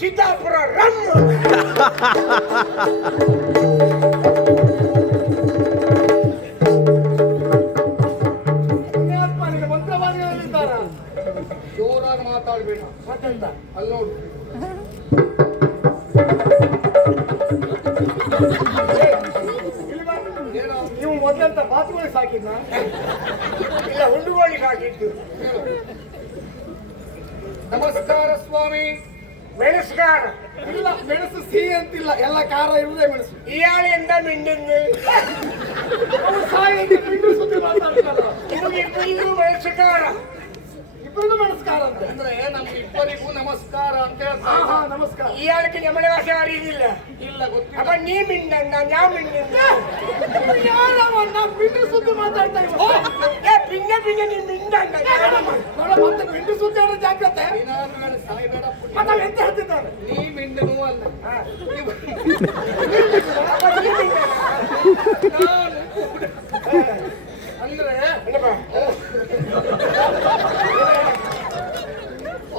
Siddapura rum. ಮಂತ್ರವಾದಿಗಳಿದ್ದಾರ, ಜೋರಾಗಿ ಮಾತಾಡ್ಬೇಡ. ಮತ್ತೆಂತ ಅಲ್ಲಿ ನೋಡು, ನೀವು ಮೊದಲಂತ ಬಾತುಗಳಿಗೆ ಸಾಕಿದ್ನ? ಇಲ್ಲ, ಹುಂಡುಗೋಳಿಗೆ ಹಾಕಿದ್ದು. ನಮಸ್ಕಾರ ಸ್ವಾಮಿ. ಮೆಣಸ್ಕಾರ ಇಲ್ಲ, ಮೆಣಸು ಸಿಹಿ ಅಂತಿಲ್ಲ, ಎಲ್ಲ ಖಾರ ಇರುವುದೇ ಮೆಣಸು. ಇಯಾಳಿಂದ ಮಿಂಡಿಂದು ಪಿಂಡು ಸುದ್ದಿ ಮಾತಾಡ್ತಾರ. ಇಬ್ಬರಿಗೂ ಮೆಣಸ್ಕಾರ, ಇಬ್ಬರಿಗೂ ನಮಸ್ಕಾರ ಅಂತ ಅಂದ್ರೆ ನಮ್ಗಿಬ್ಬರಿಗೂ ನಮಸ್ಕಾರ ಅಂತ ಹೇಳ್ತಾರೆ. ನಮಸ್ಕಾರ. ಇಯಾಳಕ್ಕೆ ನಮ್ಮನೆ ಭಾಷೆ ಅರಿಯುದಿಲ್ಲ. ಇಲ್ಲ, ಗೊತ್ತಿಲ್ಲ. ಅಪ್ಪ ನೀ ಮಿಂಡಂದ ನಾ ಮಿಂಡಿಂದ. ಯಾರವನ್ನ ಪಿಂಡು ಸುದ್ದಿ ಮಾತಾಡ್ತಾ ಇವ? ಪಿಂಡ ಪಿಂಡ ನೀ ಮಿಂಡಂದ ನೋಡ, ಮತ್ತೆ ಪಿಂಡು ಸುದ್ದಿ ಅನ್ನೋ ಜಾಗ್ರತೆ. ಸಾಯ್ಬೇಡ. ಮತ್ತೆ ಎಂತ ಹೇಳ್ತಿದ್ದಾರೆ? ನೀ ಮಿಂಡನು ಅಲ್ಲ, ಅಂದ್ರೆ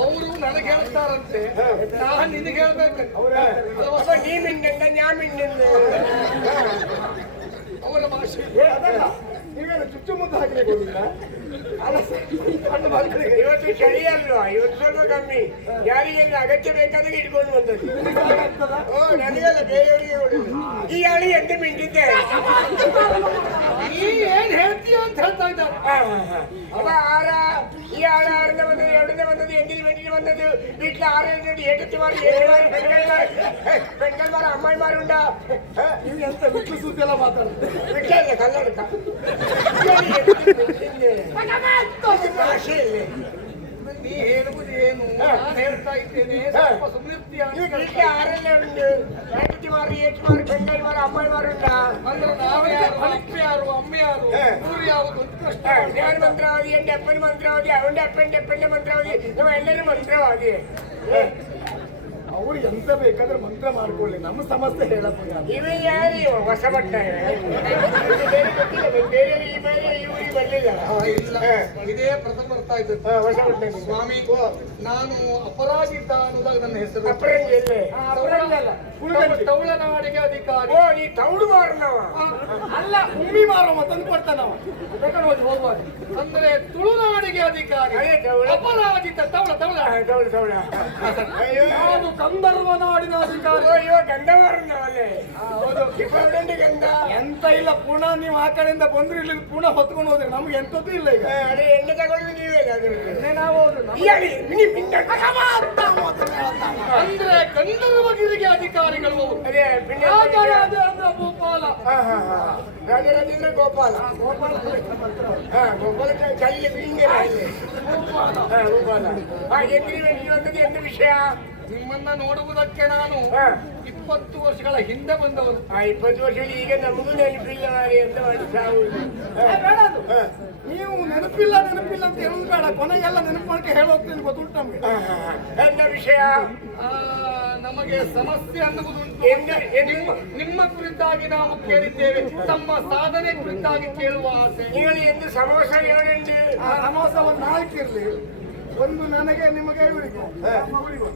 ಅವರು ನನಗೆ ಹೇಳ್ತಾರಂತೆ, ನಾನು ನಿನಗೆ ಹೇಳ್ಬೇಕಂತ. ನೀ ಮಿಂಡಂದ ನಾ ಮಿಂಡಿಂದ ಅವರ ಭಾಷೆ ಅದಲ್ಲ. ನೀವೇನು ಚುಚ್ಚುಮುದ್ದು ಹಾಕಲಿಕ್ಕೆ ಹೋಗಿಲ್ಲ? ಇವತ್ತು ಚಳಿ ಅಲ್ವಾ, ಇವತ್ತು ಸ್ವಲ್ಪ ಕಮ್ಮಿ. ಯಾರಿಗೆಲ್ಲ ಅಗತ್ಯ ಬೇಕಾದಾಗ ಇಟ್ಕೊಂಡು ಬಂದದ್ದು. ನನಗೆಲ್ಲ ಬೇರೆಯವರಿಗೆ ಹೊಡೆದು ಈ ಅಳಿ ಎಂತ ಮಿಂಡಿದ್ದೆ. ನೀ ಏನ್ ಹೇಳ್ತೀಯ ಅಂತ ಹೇಳ್ತಾ ಇದ್ದಾರೆ. ಆರ ಈ ಆಳ ಆರನೇ ಬಂದದ್ದು, ಎರಡನೇ ಬಂದದ್ದು, ಎಂದಿನ ಮೆಂಟಿನ ಬಂದದ್ದು, வீட்டுல ஆறு ஏட்டு மாறு, ஏழு மாறு, பெண்கள் மாறு, அம்மாய் மாறு உண்டா? ನೀವು ಎಂತ ಬಿಟ್ಟು ಸುದ್ದಿ ಎಲ್ಲ ಮಾತಾಡ್ತೀರಿ? வீட்டுல இல்ல, கல்லடுக்க ಭಾಷೆ ಇಲ್ಲ. ನೀ ಹೇಳುವುದು ಏನು, ನಾನು ಹೇಳ್ತಾ ಇದ್ದೇನೆ, ಸ್ವಲ್ಪ ಸುಮ್ಮನಿರ್ತೀಯ? வீட்டுல ஆறல்ல உண்டு, ஏட்டு மாறு, ஏட்டு மாறு, பெண்கள் மாறு, ಅಮ್ಮಾಯಿ ಮಾರು ಉಂಟಾ? ಅಂದ್ರೆ ನಾವ್ಯಾರು, ಅಪ್ಪ ಯಾರು, ಅಮ್ಮ ಯಾರು, ಊರು ಯಾವುದು ಅಂತ ಕಷ್ಟ. ഞാൻ മന്ത്രവാദി, എന്റെ അപ്പൻ മന്ത്രവാദി, അവന്റെ അപ്പന്റെ മന്ത്രവാദി, നമ്മ എല്ലാരും ಮಂತ್ರವಾದಿ. ಅವ್ರು ಎಂತ ಬೇಕಾದ್ರೆ ಮಂತ್ರ ಮಾಡ್ಕೊಳ್ಳಿ, ನಮ್ಮ ಸಮಸ್ಯೆ ಹೇಳಪ್ಪ. ಇವ ಯಾರು ಹೊಸ ಬಟ್ಟ ಬೇರೆ ಈ ಬೇರೆ ಇವ್ರಿಗೆ ಬರ್ಲಿಲ್ಲ. ಇಲ್ಲ, ಇದೇ ಪ್ರಥಮ ಬರ್ತಾ ಇದ್ದದ್ದು. ಹೊಸ ಬಟ್ಟೆ ಸ್ವಾಮಿ, ನಾನು ಅಪರಾಜಿತ ಅನ್ನೋದಾಗ ನನ್ನ ಹೆಸರು. ಅಪರಂಜಿ ಇಲ್ಲೇ ತೌಳನಾಡಿಗೆ ಅಧಿಕಾರಿ. ಓ, ನೀ ತೌಡು ಮಾರನವ ಅಲ್ಲ, ಉಮ್ಮಿ ಮಾರೋ ತಂದು ಕೊಡ್ತಾನವ. ಬೇಕಾದ್ರೆ ಹೋಗುವಾಗ ಅಂದ್ರೆ ತುಳುನಾಡಿಗೆ ಅಧಿಕಾರಿ, ಅದೇ ತೌಳ ಅಪರಾಜಿತ ತೌಳ ತೌಳ ತೌಳ ತೌಳ. ನಾನು ಗಂಧರ್ವ ನಾಡಿನ ಅಧಿಕಾರಿ. ಅಯ್ಯೋ, ಗಂಧ ಮಾರನವಲ್ಲೇ. ಹೌದು, ಇಬ್ಬರು ಗಂಧ ಎಂತ ಇಲ್ಲ. ಪುನಃ ನೀವು ಆ ಕಡೆಯಿಂದ ಬಂದ್ರೆ ಇಲ್ಲಿ ಪುನಃ ಹೊತ್ಕೊಂಡು ಹೋದ್ರೆ ನಮ್ಗೆ ಎಂತದ್ದು ಇಲ್ಲ. ಈಗ ಅದೇ ಎಣ್ಣೆ ತಗೊಳ್ಳೋದು ನೀವೇ ನಾವು ಅಂದ್ರೆ ಗಂಧರ್ವಗಿರಿಗೆ ಅಧಿಕಾರಿಗಳು. ಅದೇ ರಾಜರಾಜೇಂದ್ರ ಭೂಪಾಲ. ರಾಜರಾಜೇಂದ್ರ ಗೋಪಾಲ. ಗೋಪಾಲ ಕೈಗೆ ಗೋಪಾಲ. ಎಂತ ವಿಷಯ? ನಿಮ್ಮನ್ನ ನೋಡುವುದಕ್ಕೆ ನಾನು 20 ವರ್ಷಗಳ ಹಿಂದೆ ಬಂದವರು. 20 ವರ್ಷದಲ್ಲಿ ಈಗ ನಮಗೂ ನೆನಪಿಲ್ಲ ಅಂತ ಮಾಡಿ ಸಾವು. ನೀವು ನೆನಪಿಲ್ಲ ನೆನಪಿಲ್ಲ ಅಂತ ಹೇಳುದು ಬೇಡ, ಕೊನೆಗೆಲ್ಲ ನೆನಪು ಮಾಡ್ಕೆ ಹೇಳೋಗ್ತೀನಿ, ಗೊತ್ತುಂಟು ನಮ್ಗೆ. ಎಂತ ವಿಷಯ? ನಮಗೆ ಸಮಸ್ಯೆ ಅನ್ನುವುದು ನಿಮ್ಮ ಕುರಿತಾಗಿ ನಾವು ಕೇಳಿದ್ದೇವೆ, ತಮ್ಮ ಸಾಧನೆ ಕುರಿತಾಗಿ ಕೇಳುವ ಆಸೆ. ನೀವು ಎಂದು ಸಮೋಸ ಹೇಳುಂಟು. ಸಮೋಸ ಒಂದು 4 ಇರ್ಲಿ, ಒಂದು ನನಗೆ, ನಿಮಗೆ, ಇವರಿಗೆ.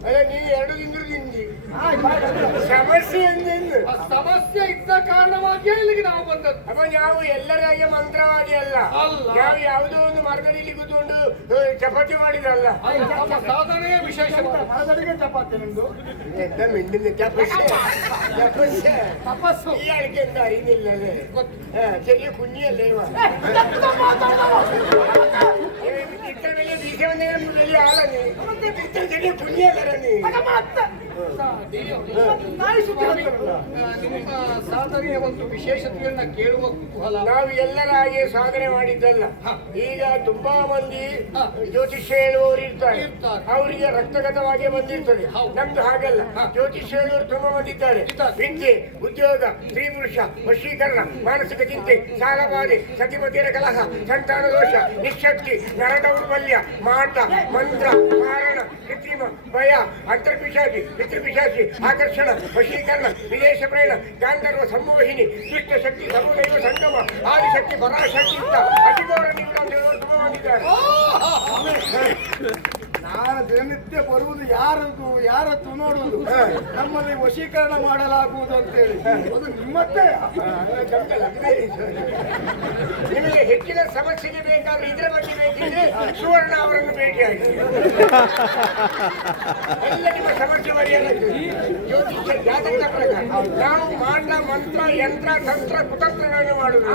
ಅಲ್ಲ, ನೀವು 2 ತಿಂಗಳು ತಿಂದಿ. ಸಮಸ್ಯೆ ಎಂದೆಂದು ಸಮಸ್ಯೆ ಇದ್ದ ಕಾರಣವಾಗಿ ಇಲ್ಲಿಗೆ ನಾವು ಬಂದದ್ದು. ಅಪ್ಪ, ನಾವು ಎಲ್ಲರಾಗೆ ಮಂತ್ರವಾದಿ ಅಲ್ಲ. ನಾವು ಯಾವುದೋ ಒಂದು ಮರದಲ್ಲಿ ಕೂತ್ಕೊಂಡು ಚಪಾತಿ ಮಾಡಿದಲ್ಲ. ನಮ್ಮ ಸಾಧನೆ ವಿಶೇಷ. ಮರದಡಿಗೆ ಚಪಾತಿ ನಿಮ್ದು ಎಂತ ಮಿಂಡಿನ ತಪಸ್ಸು. ಈ ಅಡಿಕೆ ಅಂತ ಅರಿನಿಲ್ಲ. ചെറിയ കുഞ്ഞിയല്ലേ ഇത്ര വലിയ ബീജ വലിയ ആളാണ്. ഇത്ര ചെറിയ കുഞ്ഞിയല്ല നീ. ನಿಮ್ಮ ಸಾಧನೆಯ ಒಂದು ವಿಶೇಷತೆಯನ್ನ ಕೇಳುವ ಕುತೂಹಲ. ನಾವು ಎಲ್ಲರ ಹಾಗೆ ಸಾಧನೆ ಮಾಡಿದ್ದಲ್ಲ. ಈಗ ತುಂಬಾ ಮಂದಿ ಜ್ಯೋತಿಷ್ಯ ಹೇಳುವವರು ಇರ್ತಾರೆ, ಅವರಿಗೆ ರಕ್ತಗತವಾಗಿ ಬಂದಿರ್ತದೆ. ನಮ್ದು ಹಾಗಲ್ಲ, ಜ್ಯೋತಿಷ್ಯ ಹೇಳುವವರು ತುಂಬಾ ಮಂದಿ ಇದ್ದಾರೆ. ವಿದ್ಯೆ, ಉದ್ಯೋಗ, ಸ್ತ್ರೀ ಪುರುಷ, ವಶೀಕರಣ, ಮಾನಸಿಕ ಚಿಂತೆ, ಸಾಲಬಾಧೆ, ಸತಿಪತಿಯರ ಕಲಹ, ಸಂತಾನ ದೋಷ, ನಿಶಕ್ತಿ, ನರ ದೌರ್ಬಲ್ಯ, ಮಾಟ, ಮಂತ್ರ, ಮಾರಣ, ಕೃತ್ರಿಮ, ಭಯ, ಅಂತರ್ಪಿಶಾಚಿ, ಪಿತೃಪಿಶಾಚಿ, ಆಕರ್ಷಣ, ವಶೀಕರಣ, ವಿದೇಶ ಪ್ರಯಾಣ, ಗಾಂಧರ್ವ ಸಂಮೋಹಿನಿ, ದುಷ್ಟ ಶಕ್ತಿ, ಸರ್ವದೈವ ಸಂಗಮ, ಆದಿಶಕ್ತಿ, ಪರಾಶಕ್ತಿ, ಅತಿಗೌರ ನಿಗುಣ ಅಂತ ಹೇಳುವರು ತುಂಬ ಬಂದಿದ್ದಾರೆ. ನಾನು ದಿನನಿತ್ಯ ಬರುವುದು ಯಾರದ್ದು ನೋಡುವುದು ನಮ್ಮಲ್ಲಿ ವಶೀಕರಣ ಮಾಡಲಾಗುವುದು ಅಂತೇಳಿ ಅದು ನಿಮ್ಮತ್ತೆ. ನಿಮಗೆ ಹೆಚ್ಚಿನ ಸಮಸ್ಯೆಗೆ ಬೇಕಾದ್ರೆ ಇದರ ಬಗ್ಗೆ ಬೇಕಿದ್ರೆ ಸುವರ್ಣ ಅವರನ್ನು ಭೇಟಿಯಾಗಿ ಎಲ್ಲ ನಿಮ್ಮ ಸಮಸ್ಯೆ ಪರಿಹಾರಕ್ಕೆ ಜ್ಯೋತಿಷ್ಯ ಜಾತಕದ ಪ್ರಕಾರ ನಾವು ಮಾಟ ಮಂತ್ರ ಯಂತ್ರ ತಂತ್ರ ಕುತಂತ್ರಗಳನ್ನು ಮಾಡುವುದು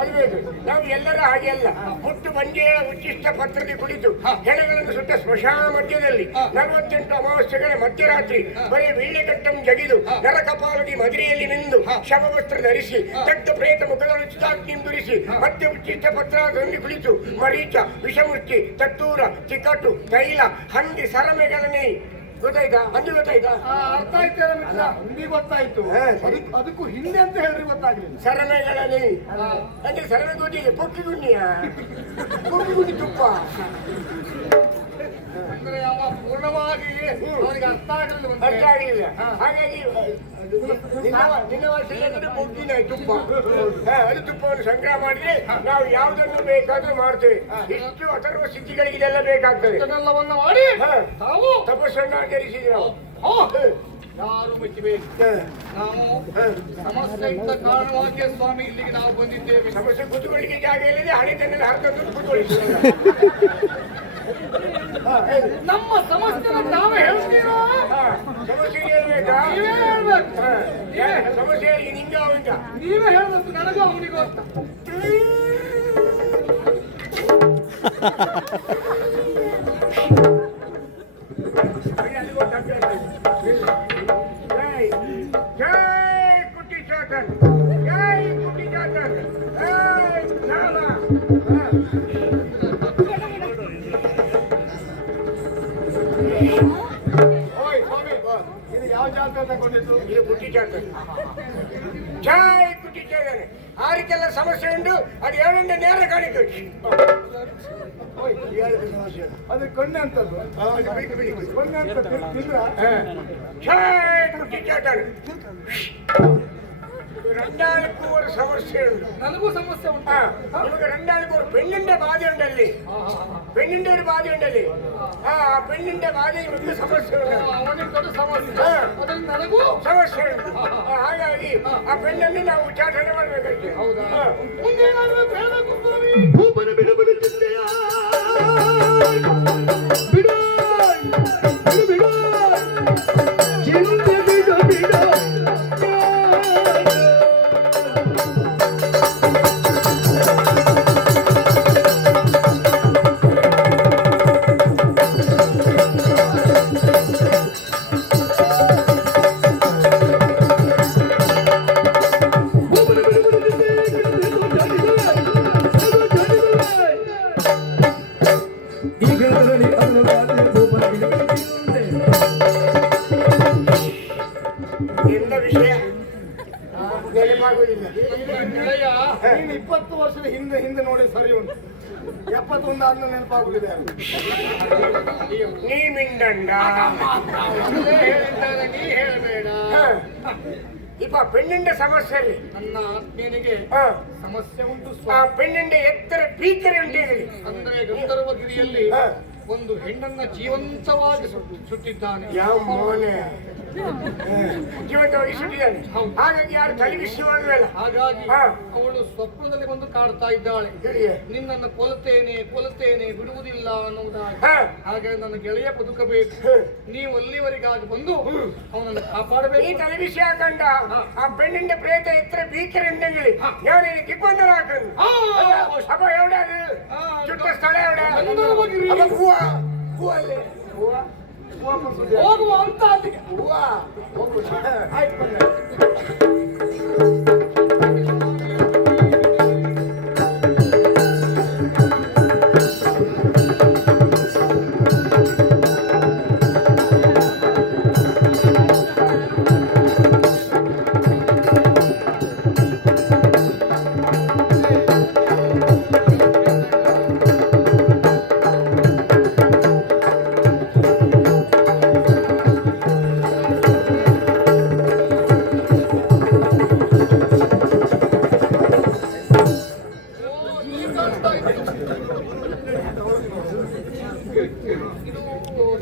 ಅದು ಬೇಕು. ನಾವು ಎಲ್ಲರ ಹಾಗೆ ಅಲ್ಲ. ಮುಟ್ಟು ಬಂಜೆಯ ಉಚ್ಚಿಷ್ಟ ಪತ್ರದ ಕುಳಿತು ಹೆಣಗಳನ್ನು ಸುಟ್ಟ ಸ್ಮಶಾನ ಮಧ್ಯದಲ್ಲಿ 48 ಅಮಾವಾಸ್ಯೆಗಳ ಮಧ್ಯರಾತ್ರಿ ಬರೀ ವೀಳ್ಯಕಟ್ಟಂ ಜಗಿದು ನರಕಪಾಲದಿ ಮದುರೆಯಲ್ಲಿ ನಿಂದು ಶವವಸ್ತ್ರ ಧರಿಸಿ ದಗ್ಧ ಪ್ರೇತ ಮುಖಗಳನ್ನು ಚಿತಾಗ್ನಿಂದುರಿಸಿ ಮತ್ತೆ ಉಚ್ಚಿಷ್ಟ ಪತ್ರದಲ್ಲಿ ಕುಳಿತು ಮರೀಚ ವಿಷಮುಷ್ಟಿ ತತ್ತೂರ ಚಿಕಟು ತೈಲ ಹಂದಿ ಸರಮೆಗಳನ್ನೇ ಗೊತ್ತಾಯ್ತಾ? ಹಂದಿ ಗೊತ್ತಾಯ್ತಾ? ಅರ್ಥ ಆಯ್ತು ಹಂದಿ ಗೊತ್ತಾಯ್ತು. ಅದಕ್ಕೂ ಹಿಂದೆ ಅಂತ ಹೇಳ್ರಿ ಗೊತ್ತಾಗ್ಲಿಲ್ಲ. ಸರಮೆಗಳಲ್ಲಿ ಅಂದ್ರೆ ಸರಮೆ ಗೊತ್ತಿದೆ. ಪೊಕ್ಕಿ ಗುಂಡಿ ತುಪ್ಪ ಅಂದ್ರೆ ಅವ ಪೂರ್ಣವಾಗಿ ಅವರಿಗೆ ಅರ್ಥ ಆಗಲಿಲ್ಲ. ಹಾಗಾಗಿ ನಿನ್ನ ವರ್ಷದಲ್ಲಿ ಮುಗ್ಗಿನ ತುಪ್ಪ ಅದು ತುಪ್ಪವನ್ನು ಸಂಗ್ರಹ ಮಾಡಿದ್ರೆ ನಾವು ಯಾವುದನ್ನು ಬೇಕಾದ್ರೂ ಮಾಡ್ತೇವೆ. ಇಷ್ಟು ಅಥರ್ವ ಸಿದ್ಧಿಗಳಿಗೆ ಇದೆಲ್ಲ ಬೇಕಾಗ್ತದೆ. ಇದೆಲ್ಲವನ್ನು ಮಾಡಿ ತಾವು ತಪಸ್ಸನ್ನು ಆಚರಿಸಿದ್ರೆ ಯಾರು ಮೆಚ್ಚಬೇಕು. ನಾವು ಸಮಸ್ಯೆ ಇದ್ದ ಕಾರಣವಾಗಿ ಸ್ವಾಮಿ ಇಲ್ಲಿಗೆ ನಾವು ಬಂದಿದ್ದೇವೆ. ಸಮಸ್ಯೆ ಕೂತ್ಕೊಳ್ಳಿಕ್ಕೆ ಜಾಗ ಇಲ್ಲದೆ ಹಳೆ ತನ್ನೆಲ್ಲ ಹರಿದು ಕೂತ್ಕೊಳ್ಳಿ. ನಮ್ಮ ಸಮಸ್ಯೆ ನಾವೇ ಹೇಳ್ತೀರಾ? ಸಮಸ್ಯೆ ಹೇಳ್ಬೇಕಾ? ನೀವೇ ಹೇಳ್ಬೇಕು. ಸಮಸ್ಯೆ ನಿಂಗ ಅವಂತ ನೀವೇ ಹೇಳ್ಬೇಕು. ನನಗೂ ಅವನಿಗೂ ಅಂತ ಜೈ ಕುಟ್ಟಿ ಚಾತನ್, ಜೈ ಕುಟ್ಟಿ ಚಾತನ್, ಜೈ ಲಾಲ. ಓಯ್ ಸ್ವಾಮಿ, ಇದು ಯಾವ ಜಾಗ ತಗೊಂಡಿದ್ದು? ಇದು ಕುಟ್ಟಿ ಚಾತನ್. ಜೈ ಕುಟ್ಟಿ ಚಾತನ್. ಆರಿಗೆಲ್ಲ ಸಮಸ್ಯೆ ಉಂಟು. ಅದು ಏಳಂಡೆ ನೇರ ಕಾಣಿಕೆ ಸಮಸ್ಯೆ. ಅದು ಕಣ್ಣು ಅಂತದ್ದು. ಕಣ್ಣು ಅಂತ ತಿಂದ್ರ ಜೈ ಕುಟ್ಟಿ ಚಾತನ್. രണ്ടാൾക്കും സമസ്യ ഉണ്ട്. ನನಗೂ ಸಮಸ್ಯೆ ಉಂಟು. നമുക്ക് രണ്ടാൾക്കും ഒരു പെണ്ണിന്റെ ബാധ ഉണ്ടല്ലേ, പെണ്ണിന്റെ ഒരു ബാധ ഉണ്ടല്ലേ, ആ പെണ്ണിന്റെ ബാധയും ಒಂದು ಸಮಸ್ಯೆ ഉണ്ട്. ಅವನಿಗೆ ದೊಡ್ಡ ಸಮಸ್ಯೆ, ಅದರಿಂದ ನನಗೂ ಸಮಸ್ಯೆ ಉಂಟು. ಹಾಗಾಗಿ ಆ ಪೆಣ್ಣನ್ನು ನಾವು ಉಚ್ಚಾಟನೆ ಮಾಡಬೇಕಾಗ್ತದೆ. ಹೌದಾ? ಮುಂದೇನಾದ್ರೂ ಹೇಳಬೇಕು ಸ್ವಾಮಿ. ಭೂಪನ ಬಿಡಬಡುತ್ತಿದ್ದೆಯ ಬಿಡು ಬಿಡು ಬಿಡು ಚಿಂತೆ ಬಿಡು ಬಿಡು. ಎಂತ ವಿಷಯ ನೆನಪಾಗುವುದಿಲ್ಲ. ಗೆಳೆಯ, ನೀನು 20 ವರ್ಷದ ಹಿಂದೆ ನೋಡಿ ಸರಿ ಉಂಟು. 71 ಆದ್ಮೇಲೆ ನೆನಪಾಗುದಿದೆ. ನೀ ಮಿಂಡಂಡ ಹೇಳಿದ್ದಾರೆ, ನೀ ಹೇಳಬೇಡ. ഇപ്പൊ പെണ്ണിന്റെ സമസ്യല്ലേ? ನನ್ನ ಆತ್ಮೀಯನಿಗೆ ಸಮಸ್ಯೆ ಉಂಟು ಆ ಸ್ವಾಮಿ. പെണ്ണിന്റെ ಎತ್ತರ ಭೀಕರ ಉಂಟು. ಅಂದ್ರೆ ಗಂಧರ್ವಗಿರಿಯಲ್ಲಿ ಒಂದು ಹೆಣ್ಣನ್ನ ಜೀವಂತವಾಗಿ ಸುಟ್ಟಿದ್ದಾನೆ. ಯಾವ ಮೋನೆ ಜೀವಂತವಾಗಿ ಸುಟ್ಟಿದ್ದಾನೆ. ಹಾಗಾಗಿ ಯಾರು ತಲೆಬಿಸಿ ಮಾಡುವಲ್ಲ. ಹಾಗಾಗಿ ಅವಳು ಸ್ವಪ್ನದಲ್ಲಿ ಬಂದು ಕಾಡ್ತಾ ಇದ್ದಾಳೆ, ನಿನ್ನನ್ನು ಕೊಲ್ಲುತ್ತೇನೆ ಬಿಡುವುದಿಲ್ಲ ಅನ್ನುವುದಾಗಿ. ಹಾಗೆ ನನ್ನ ಗೆಳೆಯ ಬದುಕಬೇಕು, ನೀವು ಅಲ್ಲಿವರೆಗಾಗಿ ಬಂದು ಅವನನ್ನು ಈ ಕಾಪಾಡಬೇಕು. ತಲೆಬಿಸಿ ಹಾಕಂಡ ಆ പെണ്ണിന്റെ ಪ್ರೇತ ಎತ್ತರ ಭೀಕರ ಉಂಟೆങ്കിൽ ഞാൻ എനിക്ക് ഇപ്പൊന്തരാക്കുന്നു. അപ്പൊ എവിടെയാണ് ചുട്ട സ്ഥലം? എവിടെ? അപ്പൊ പൂവല്ലേ? ಹೋಗುವ ಅಂತ ಅಲ್ಲಿಗೆ. ಆಯ್ತು.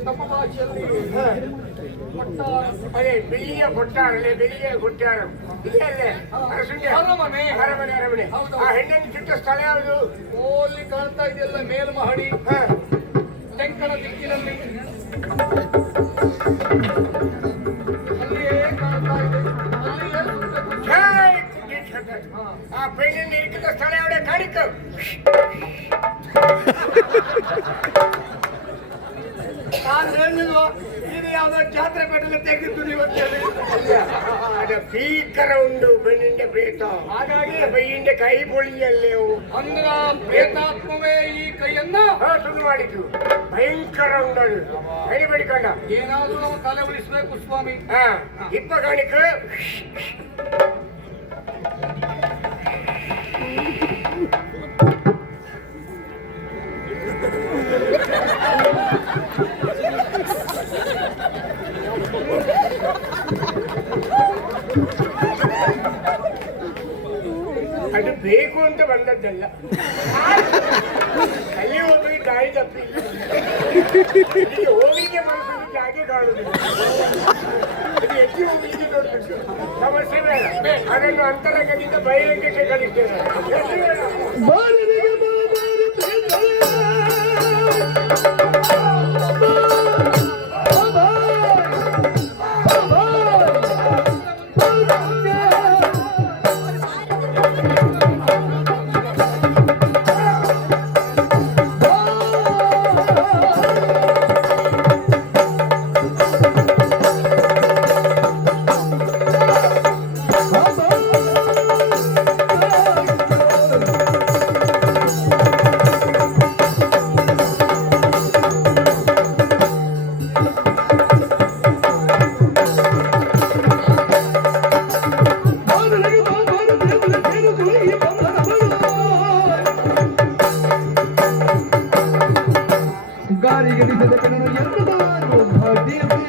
ನಮ್ಮ ಭಾಷೆಯಲ್ಲಿ ಕೊಟ್ಟಾರ. ಅದೇ ಬೆಳ್ಳಿಯ ಕೊಟ್ಟಾರಲ್ಲೇ ಬೆಳ್ಳಿಯ ಕೊಟ್ಟಾರ ಇದೆಯಲ್ಲೇ ಅರಸುಂಡೆ ಅರಮನೆ. ಅರಮನೆ ಅರಮನೆ. ಹೌದು. ಆ ಹೆಣ್ಣನ್ನು ಚುಟ್ಟ ಸ್ಥಳ ಯಾವುದು? ಅಲ್ಲಿ ಕಾಣ್ತಾ ಇದೆಯಲ್ಲ ಮೇಲ್ಮಹಡಿ ತೆಂಕಣ ದಿಕ್ಕಿನಲ್ಲಿ ಅಲ್ಲಿಯೇ ಕಾಣ್ತಾ ಇದೆ. ಅಲ್ಲಿಯೇ ಸುತ್ತ ಜೈ ಕುಂಡೇಶ್ವರ. ಆ ಪೆಣ್ಣಿನ ಇರಿಕಿದ ಸ್ಥಳ ಯಾವ್ದೇ ಕಾಣಿಕ ನಾನು ಹೇಳಿಲ್ವ ಇದು ಯಾವ್ದೋ ಜಾತ್ರೆ ಪೆಟ್ಟಲ್ಲಿ ತೆಗೆದಿತ್ತು ನೀವು ಅಂತ ಹೇಳಿ. ಅದ ಭೀಕರ ಉಂಡು ಬೆಣ್ಣಿಂಡೆ ಪ್ರೇತ. ಹಾಗಾಗಿ ಬೈಯಿಂಡೆ ಕೈ ಪೊಳಿಯಲ್ಲೇ ಅಂದ್ರ ಪ್ರೇತಾತ್ಮವೇ ಈ ಕೈಯನ್ನ ಸುಳ್ಳು ಮಾಡಿತು. ಭಯಂಕರ ಉಂಡು ಅದು. ಕೈ ಬಡಿಕೊಂಡ ಏನಾದ್ರೂ ನಾವು ತಲೆ ಉಳಿಸ್ಬೇಕು ಸ್ವಾಮಿ. ಇಪ್ಪ ಕಾಣಿಕ ಅದು ಬೇಕು ಅಂತ ಬಂದದ್ದಲ್ಲ. ಅಲ್ಲಿ ಹೋಗಿ ದಾರಿ ತಪ್ಪಿ ಇಲ್ಲಿ ಹೋಗ್ಲಿಕ್ಕೆ ಮನಸ್ಸು ಹಾಗೆ ಕಾಣುದಿಲ್ಲ. ಅದು ಎತ್ತಿ ಹೋಗ್ಲಿಕ್ಕೆ ನೋಡ್ಬೇಕು. ಸಮಸ್ಯೆ ಬೇಡ. ಅದನ್ನು ಅಂತರಂಗದಿಂದ ಬಹಿರಂಗಕ್ಕೆ ಕಲಿಸ್ತೇನೆ. ಬಾಲನಿಗೆ ಬಾಬಾರು ಪ್ರೇತವೇ. ಗಾಳಿಗೆ ನಿಜದ ಕಣ್ಣನ್ನು ಎಂದದಾರು ಭಾಗ್ಯವಿ.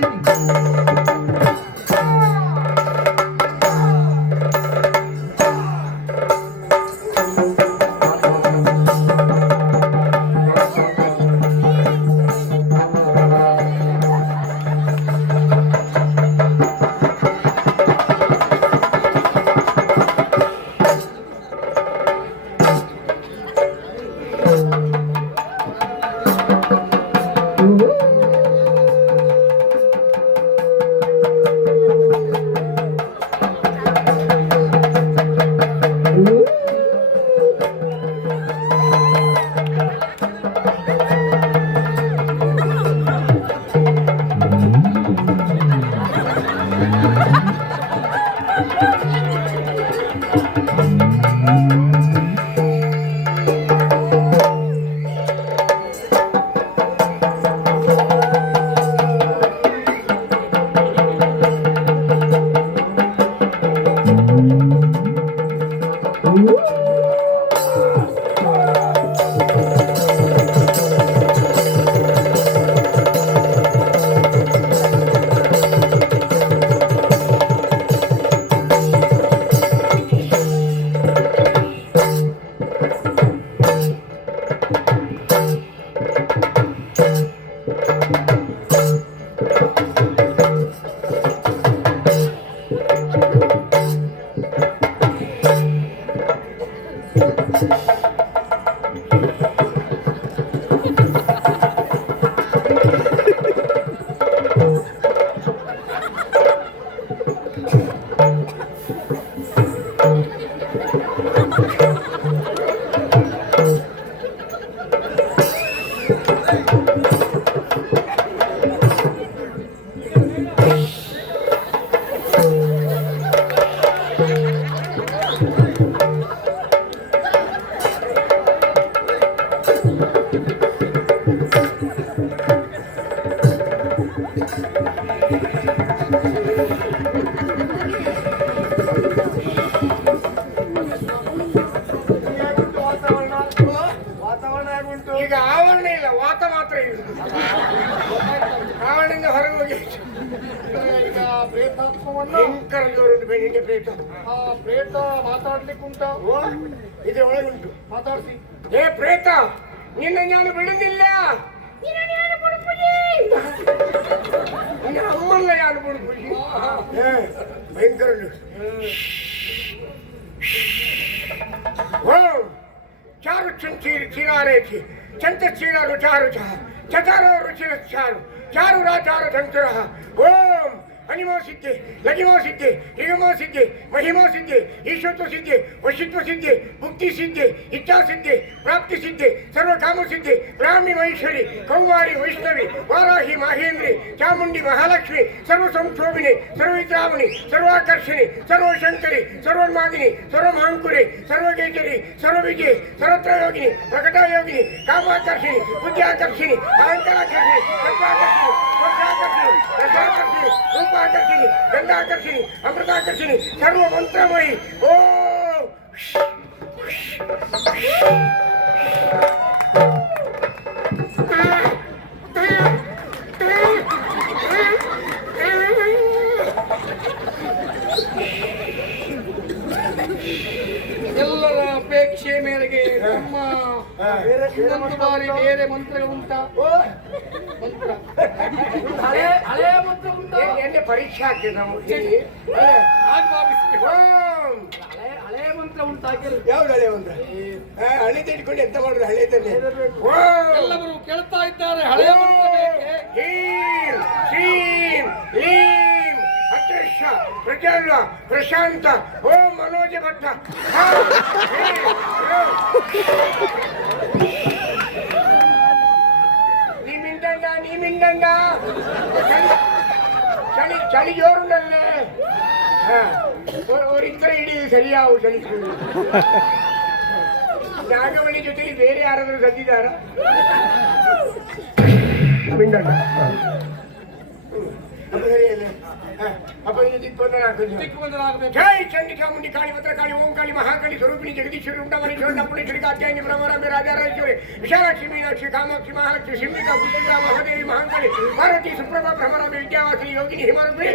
ಈಗ ಆವರಣ ಇಲ್ಲ, ವಾತ ಮಾತ್ರ ಇದೆ. ಆವರಣದಿಂದ ಹೊರಗೆ ಹೋಗಿ ಈಗ ಪ್ರೇತಾತ್ಮವನ್ನ ಭಯಂಕರ ಜೋರುಂಟು ಬೆಣ್ಣಿಂಡೆ ಪ್ರೇತ. ಆ ಪ್ರೇತ ಮಾತಾಡ್ಲಿಕ್ಕುಂಟ ಓ, ಇದು ಒಳಗುಂಟು. ಮಾತಾಡ್ಸಿ. ಏ ಪ್ರೇತ, ನಿನ್ನ ನಾನು ಬಿಡುವುದಿಲ್ಲ. ನಿನ್ನ ನಾನು ಬಿಡುವುದಿಲ್ಲ. ಅಮ್ಮಲ್ಲ ಯಾರು ಬಿಡು ಖುಷಿ ಭಯಂಕರ ಓಂ ಚಾರು ಚೀರಾರೇಚಿ ಚಂತ ಚೀರಾರು ಚಾರು ಚಚಾರು ರುಚಿರ ಚಾರು ಚಾರು ರಾಚಾರು ಚಂಚರ ಓಂ ಅನಿಮಾ ಸಿದ್ಧಿ ಲಗಿಮಾ ಸಿದ್ಧಿ ಹಿಗಮಾ ಸಿದ್ಧಿ ಮಹಿಮಾ ಸಿದ್ಧಿ ಈಶ್ವತ್ವ ಸಿದ್ಧಿ ವಶಿತ್ವ ಸಿದ್ಧಿ ಮುಕ್ತಿ ಸಿದ್ಧಿ ಇಚ್ಛಾ ಸಿದ್ಧಿ ಪ್ರಾಪ್ತಿ ಸಿದ್ಧಿ ಸರ್ವಕಾಮ ಸಿದ್ಧಿ ಬ್ರಾಹ್ಮಿ ಮಹೇಶ್ವರಿ ಕೌಮಾರಿ ವೈಷ್ಣವಿ ವಾರಾಹಿ ಮಾಹೇಂದ್ರಿ ಚಾಮುಂಡಿ ಮಹಾಲಕ್ಷ್ಮಿ ಸರ್ವ ಸಂಕ್ಷೋಭಿನಿ ಸರ್ವವಿದ್ರಾವಣಿ ಸರ್ವಾಕರ್ಷಣಿ ಸರ್ವಶಂಕರಿ ಸರ್ವನ್ಮಾದಿನಿ ಸರ್ವಮಹಾಂಕುರಿ ಸರ್ವಗೇಚರಿ ಸರ್ವವಿಜಯ ಸರ್ವತ್ರಯೋಗಿನಿ ಪ್ರಕಟಯೋಗಿನಿ ಕಾಮಾಕರ್ಷಿಣಿ ಬುದ್ಧಿಯಾಕರ್ಷಿಣಿ ಅಹಂಕಾರಾಕರ್ಷಿಣಿ ಸರ್ವಾಕರ್ಷಿಣಿ ಮೋಕ್ಷಾಕರ್ಷಿಣಿ ರಸಾಕರ್ಷಿಣಿ ರೂಪಾಕರ್ಷಿಣಿ ಗಂಗಾಕರ್ಷಿಣಿ ಅಮೃತಾಕರ್ಷಿಣಿ ಸರ್ವ ಮಂತ್ರಮಯಿ ಓ ಎಲ್ಲರ ಅಪೇಕ್ಷೆ ಮೇರೆಗೆ ನಮ್ಮ ಇನ್ನೊಂದು ಬಾರಿ ಬೇರೆ ಮಂತ್ರಗಳುಂಟಾ? ಮಂತ್ರ ಹಳೆಯ ಮಂತ್ರ ಉಂಟಾ? ಎಣ್ಣೆ ಪರೀಕ್ಷೆ ಆಗ್ತದೆ ನಾವು ಹಳೆಯ ಮಂತ್ರ ಉಂಟಾ? ಯಾವ್ದು ಹಳೆ ಮಂತ್ರ? ಹಳೆದ ಇಟ್ಕೊಂಡು ಎಂತ ಮಾಡುದು ಹಳೆದನ್ನೇ ಎಲ್ಲರೂ ಕೇಳ್ತಾ ಇದ್ದಾರೆ ಹಳೆಯ ಮಂತ್ರ ಬೇಕೆ? ಹೀಂ ಶ್ರೀಂ ಲೀಂ ಅತೃಷ ಪ್ರಜಲ್ವ ಪ್ರಶಾಂತ ಓಂ ಮನೋಜ ಭಟ್ಟ നീ മിണ്ടണ്ട ചളി ചോറുണ്ടല്ലേ ഒരിത്ര ഇടി ശരിയാവും ചളിക്ക് ನಾಗಮಣಿ ಜೊತೆಲಿ ಬೇರೆ ಯಾರಾದ್ರೂ ಸದ್ದಿದಾರ ಮಿಂಡಣ್ಣ ಅಪ್ಪ ಇನ್ನು ದಿಕ್ಬಂಧನಾಗಬೇಕು. ಜೈ ಚಂಡಿ ಚಾಮುಂಡಿ ಕಾಳಿ ಭದ್ರಕಾಳಿ ಓಂ ಕಾಳಿ ಮಹಾಕಾಳಿ ಸ್ವರೂಪಿಣಿ ಜಗದೀಶ್ವರಿ ಉಂಡಮಣೀಶ್ವರಿ ನಪ್ಪುಣೇಶ್ವರಿ ಕಾತ್ಯಾಯನಿ ಬ್ರಹ್ಮರಾಂಬೆ ರಾಜಾರಾಜೇಶ್ವರಿ ವಿಶಾಲಾಕ್ಷಿ ಮೀನಾಕ್ಷಿ ಕಾಮಾಕ್ಷಿ ಮಹಾಲಕ್ಷ್ಮಿ ಸಿಂಹಿಕಾ ಭುಜಂಗ ಮಹಾದೇವಿ ಮಹಾಕಾಳಿ ಪಾರ್ವತಿ ಸುಪ್ರಭಾ ಭ್ರಮರಾಂಬೆ ವಿದ್ಯಾವಾಸಿನಿ ಯೋಗಿನಿ ಹಿಮಾರೂಪಿಣಿ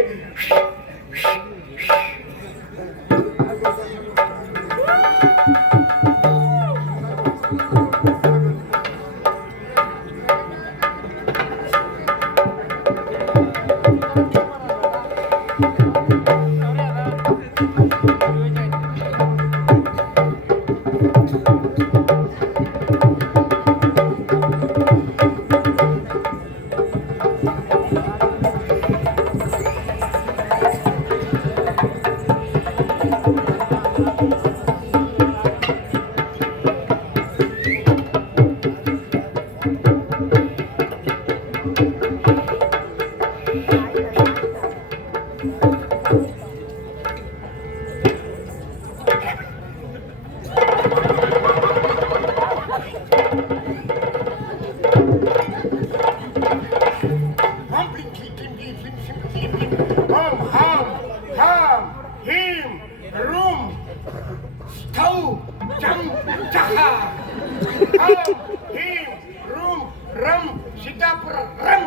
ಸಿದ್ದಾಪುರ ರಂ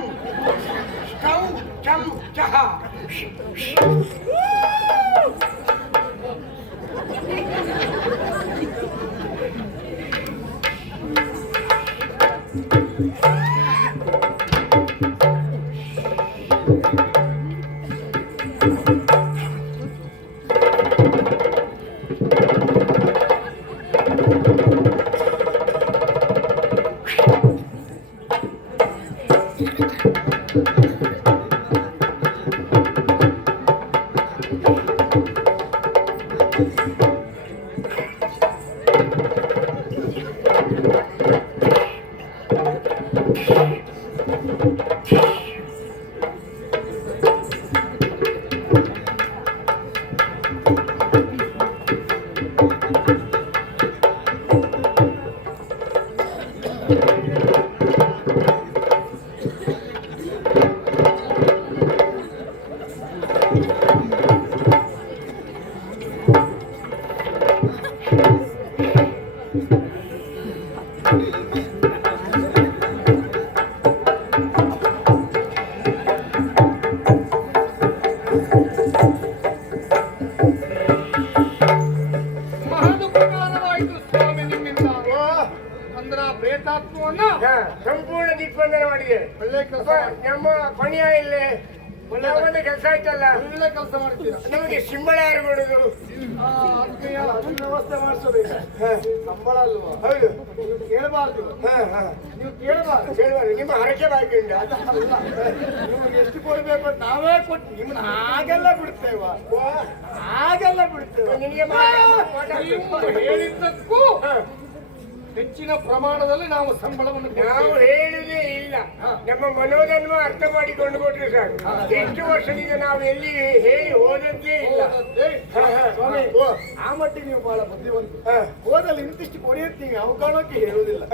ಸ್ಟೌ ಚಂ ಚಹಾ ಮಣಿಯ ಇಲ್ಲೇ ಒಳ್ಳೆ ಕೆಲಸ ಆಯ್ತಲ್ಲ. ಒಳ್ಳೆ ಕೆಲಸ ಮಾಡ್ತೀರಾ. ನಮಗೆ ಸಿಂಬಳ ಯಾರು ಕೊಡುದು? ಆತ್ಮೀಯ ಅದನ್ನ ವ್ಯವಸ್ಥೆ ಮಾಡಿಸಬೇಕು. ಸಂಬಳ ಅಲ್ವಾ? ಹೌದು. ನೀವು ಕೇಳಬಾರ್ದು. ನೀವು ಕೇಳಬಾರ್ದು. ಕೇಳುವಾಗ ನಿಮ್ಮ ಹರಕೆ ಬಾಕಿ ಉಂಟು. ನಿಮಗೆ ಎಷ್ಟು ಕೊಡ್ಬೇಕು ಅಂತ ನಾವೇ ಕೊಟ್ಟು ನಿಮ್ಮನ್ನ ಹಾಗೆಲ್ಲ ಬಿಡ್ತೇವ, ಹಾಗೆಲ್ಲ ಬಿಡ್ತೇವೆ. ನಿನಗೆ ನೀವು ಹೇಳಿದ್ದಕ್ಕೂ ಹೆಚ್ಚಿನ ಪ್ರಮಾಣದಲ್ಲಿ ನಾವು ಸಂಬಳವನ್ನು ನಾವು ಹೇಳುದೇ ಇಲ್ಲ. ನಮ್ಮ ಮನೋಧರ್ಮ ಅರ್ಥ ಮಾಡಿಕೊಂಡು ಕೊಟ್ರೆ ಸಾಕು. ಎಷ್ಟು ವರ್ಷದಿಂದ ನಾವು ಎಲ್ಲಿ ಹೇಳಿ ಹೋದದ್ದೇ ಇಲ್ಲ. ಸ್ವಾಮಿ, ಆ ಮಟ್ಟಿಗೆ ನೀವು ಬಹಳ ಬುದ್ಧಿವಂತ. ಹೋದಲ್ಲಿ ಇಂತಿಷ್ಟು ಕೊಡಿಯುತ್ತೀವಿ, ಅವಕಾಶಕ್ಕೆ ಹೇಳುವುದಿಲ್ಲ.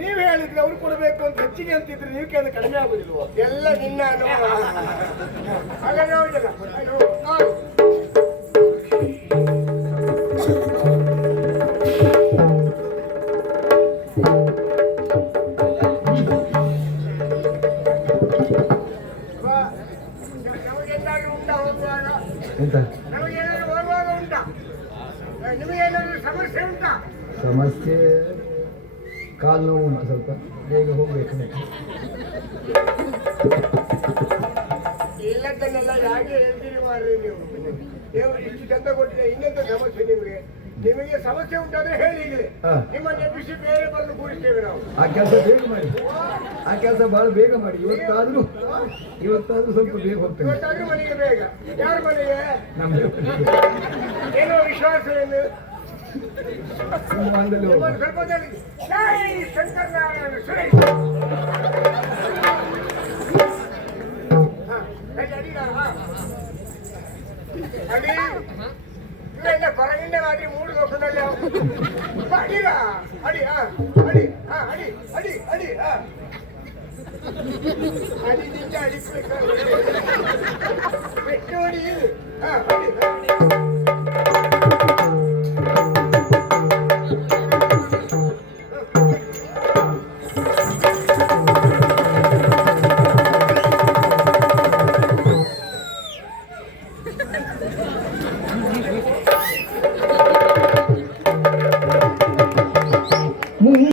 ನೀವು ಹೇಳಿದ್ರೆ ಅವ್ರು ಕೊಡಬೇಕು ಅಂತ ಹೆಚ್ಚಿಗೆ ಅಂತಿದ್ರೆ ನೀವು ಕೇಳಿದ್ರೆ ಕಡಿಮೆ ಆಗುದಿಲ್ವ? ಎಲ್ಲ ನಿನ್ನ ಹಾಗಾದ್ರೆ ಹೌದಲ್ಲ. ನಮಗೆಲ್ಲಾದ್ರೂ ಉಂಟಾ ಹೋಗುವಾಗ? ಎಂತ ನಮಗೇನಾದ್ರು ಹೋಗುವಾಗ ಉಂಟಾ? ನಿಮಗೇನಾದ್ರೂ ಸಮಸ್ಯೆ ಉಂಟಾ? ಸಮಸ್ಯೆ ಕಾಲು ನೋವು ಉಂಟು, ಸ್ವಲ್ಪ ಬೇಗ ಹೋಗ್ಬೇಕು. ಇಲ್ಲದನ್ನೆಲ್ಲ ಯಾಕೆ ಹೇಳ್ತೀರಿ ಮಾರ್ರಿ ನೀವು? ದೇವರು ಇಷ್ಟು ಚಂದ ಕೊಟ್ಟಿದೆ, ಇನ್ನೆಂತ ಸಮಸ್ಯೆ ನಿಮಗೆ? ನಿಮಗೆ ಸಮಸ್ಯೆ ಉಂಟಾದ್ರೆ ಹೇಳಿ ಈಗಲೇ. ನಿಮ್ಮನ್ನು ಎಬ್ಬಿಸಿ ಬೇರೆ ಬಂದು ಕೂರಿಸ್ತೇವೆ ನಾವು. ಆ ಕೆಲಸ ಬೇಗ ಮಾಡಿ, ಆ ಕೆಲಸ ಬಹಳ ಬೇಗ ಮಾಡಿ. ಇವತ್ತಾದ್ರೂ ಸ್ವಲ್ಪ ಬೇಗ ಹೋಗ್ತೇನೆ. ಇವತ್ತಾದ್ರೂ ಮನೆಗೆ ಬೇಗ. ಯಾರ ಮನೆಗೆ? ನಮ್ಗೆ ಏನೋ ವಿಶ್ವಾಸ ಏನು? ನಿಮ್ಮ ಅಂಗಡಿ ಹೋಗುವ. ನಿಮ್ಮನ್ನು ಸ್ವಲ್ಪ ಹೊತ್ತಲ್ಲಿ ಜೈ ಶಂಕರನಾರಾಯಣ ಸುರೇಶ್. ಅಡಿ ಇವೆಲ್ಲ ಹೊರಗಿಂದ ಮಾತ್ರ 3 ಲೋಕದಲ್ಲಿ ಅಡಿಗ ಅಡಿ ಅಡಿ ಅಡಿ ಅಡಿ ಅಡಿ ಅಡಿದಿಂದ ಅಡಿಸ್ಬೇಕು. ಬೆಟ್ಟು ಅಡಿ ಅಡಿ